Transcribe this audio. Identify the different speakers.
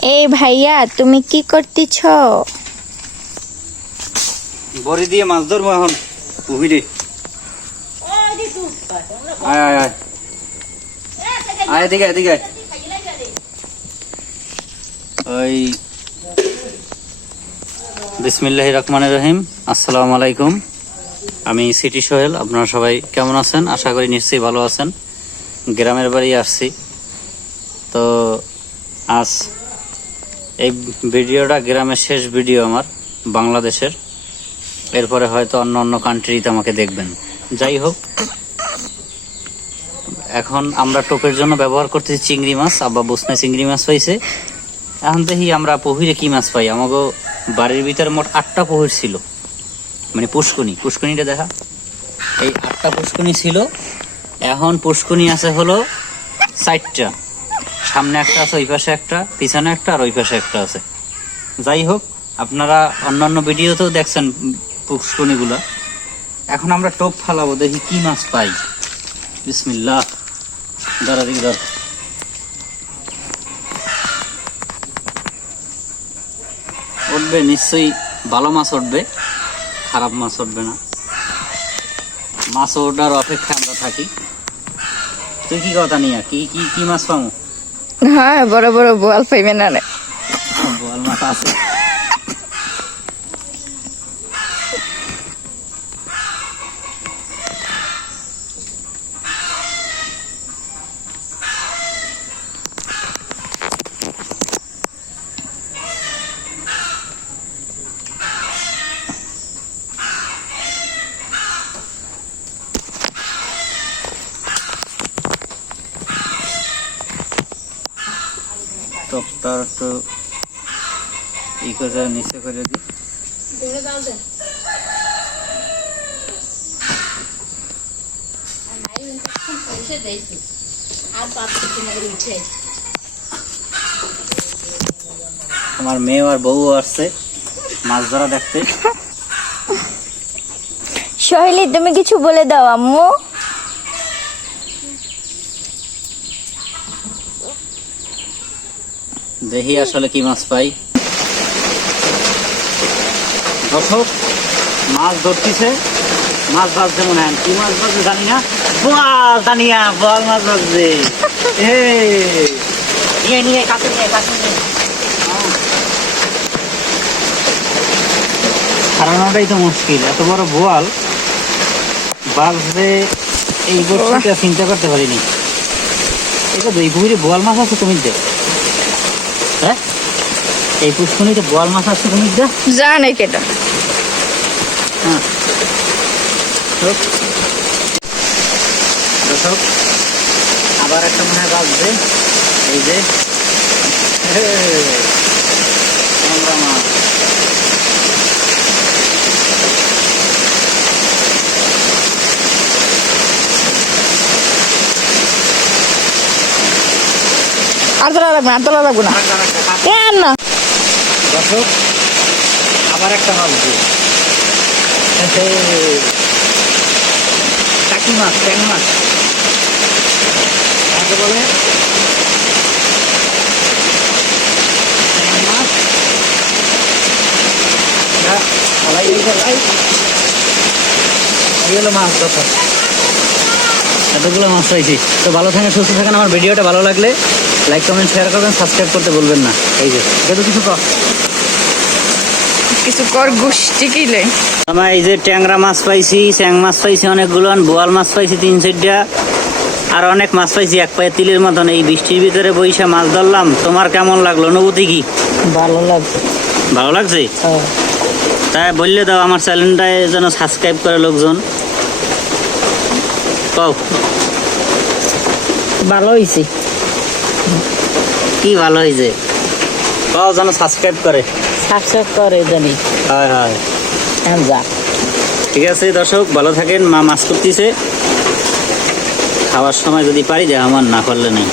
Speaker 1: এই ভাইয়া তুমি কি করতেছ?
Speaker 2: বড়ি দিয়ে মাছ ধরবো এখন। পুহিরে আয় আয় আয়। আয়। এদিকে এদিকে ওই বিসমিল্লাহ রহমান রহিম। আসসালামু আলাইকুম। আমি সিটি সোহেল আপনারা সবাই কেমন আছেন? আশা করি নিশ্চয়ই ভালো আছেন। গ্রামের বাড়ি আসছি। তো আজ এই ভিডিওটা গ্রামের শেষ ভিডিও আমার, বাংলাদেশের। এরপরে হয়তো অন্য অন্য কান্ট্রিতে আমাকে দেখবেন। যাই হোক, এখন আমরা টোপের জন্য ব্যবহার করতেছি চিংড়ি মাছ। আব্বা বসনে চিংড়ি মাছ পাইছে। এখন দেখি আমরা পহিরে কি মাছ পাই। আমাকে বাড়ির ভিতরে মোট আটটা পহির ছিল। মানে পুষ্কুনি। পুষ্কুনিটা দেখা। এই আটটা পুষ্কুনি ছিল। এখন পুষ্কুনি আছে হলো ষাটটা সামনে একটা আছে, ওই পাশে একটা, পিছনে একটা, আর ওই পাশে একটা আছে। যাই হোক, আপনারা অন্যান্য ভিডিওতেও দেখছেন পুষ্কুনিগুলা এখন আমরা টোপ ফালাবো, দেখি কি মাছ পাই। বিসমিল্লাহ। দাঁড়া দাঁড়া। উঠবে, নিশ্চয়ই ভালো মাছ উঠবে। খারাপ মাছ উঠবে না। মাছ ওঠার অপেক্ষায় আমরা থাকি। তুই কি কথা নিয়ে? কি কি কি মাছ পাবো
Speaker 1: হ্যাঁ বড় বড় বোয়াল পাইবে না
Speaker 2: বোয়াল মাছ আছে। টপটা একটু ই করে নিচে করে দিই আমার মেয়ে আর বউ আসছে মাছ ধরা দেখতে।
Speaker 1: সোহেলি তুমি কিছু বলে দাও আম্মু।
Speaker 2: দেখি আসলে কি মাছ পাই। দর্শক, মাছ ধরতেছে। মাছ বাজছে মনে হয়। কি মাছ বাজছে জানি না। বোয়াল জানিয়া বোয়াল মাছ বাজছে। নিয়ে নিয়ে, কাছে নিয়ে, কাছে হারানোটাই তো মুশকিল। এত বড় বোয়াল বাজবে এই বছরটা চিন্তা করতে পারিনি। এটা এই পুকুরে বোয়াল মাছ আছে তুমি দেখ হ্যাঁ? এই পুষ্পনিতে বল মাছ আছে তুমি যা।
Speaker 1: যা নাই কেটা
Speaker 2: হ্যাঁ। দর্শক আবার একটা মনে হয় বাজবে। এই যে হে, আমরা মাছ
Speaker 1: আর তোলা লাগবে আর তোলা লাগবে না কেন না।
Speaker 2: দর্শক আবার একটা মাছ কাকি মাছ। ট্যাং মাছ। কাকে বলে হলো মাছ দর্শক। এতগুলো মাছ পাইছি। তো ভালো থাকেন সুস্থ থাকেন। আমার ভিডিওটা ভালো লাগলে লাইক কমেন্ট শেয়ার করবেন সাবস্ক্রাইব করতে বলবেন না। এই যে এটা তো কিছু কর।
Speaker 1: কিছু কর গোষ্ঠী কিলে।
Speaker 2: আমার এই যে ট্যাংরা মাছ পাইছি চ্যাং মাছ পাইছি অনেকগুলো আর বোয়াল মাছ পাইছি তিন চারটা আর অনেক মাছ পাইছি এক পায়ে তিলের মতন। এই বৃষ্টির ভিতরে বইসা মাছ ধরলাম তোমার কেমন লাগল অনুভূতি কি?
Speaker 1: ভালো লাগছে।
Speaker 2: ভালো লাগছে? তাই বললে দাও আমার চ্যানেলটায় যেন সাবস্ক্রাইব করে লোকজন। কও।
Speaker 1: ভালো হয়েছে
Speaker 2: কি ভালো হয়েছে? কও যেন সাবস্ক্রাইব করে।
Speaker 1: সাবস্ক্রাইব করে জানি।
Speaker 2: হয়
Speaker 1: হ্যাঁ। যা।
Speaker 2: ঠিক আছে দর্শক ভালো থাকেন। মা মাছ করতেছে। খাওয়ার সময় যদি পারি যে আমার না করলে নেই।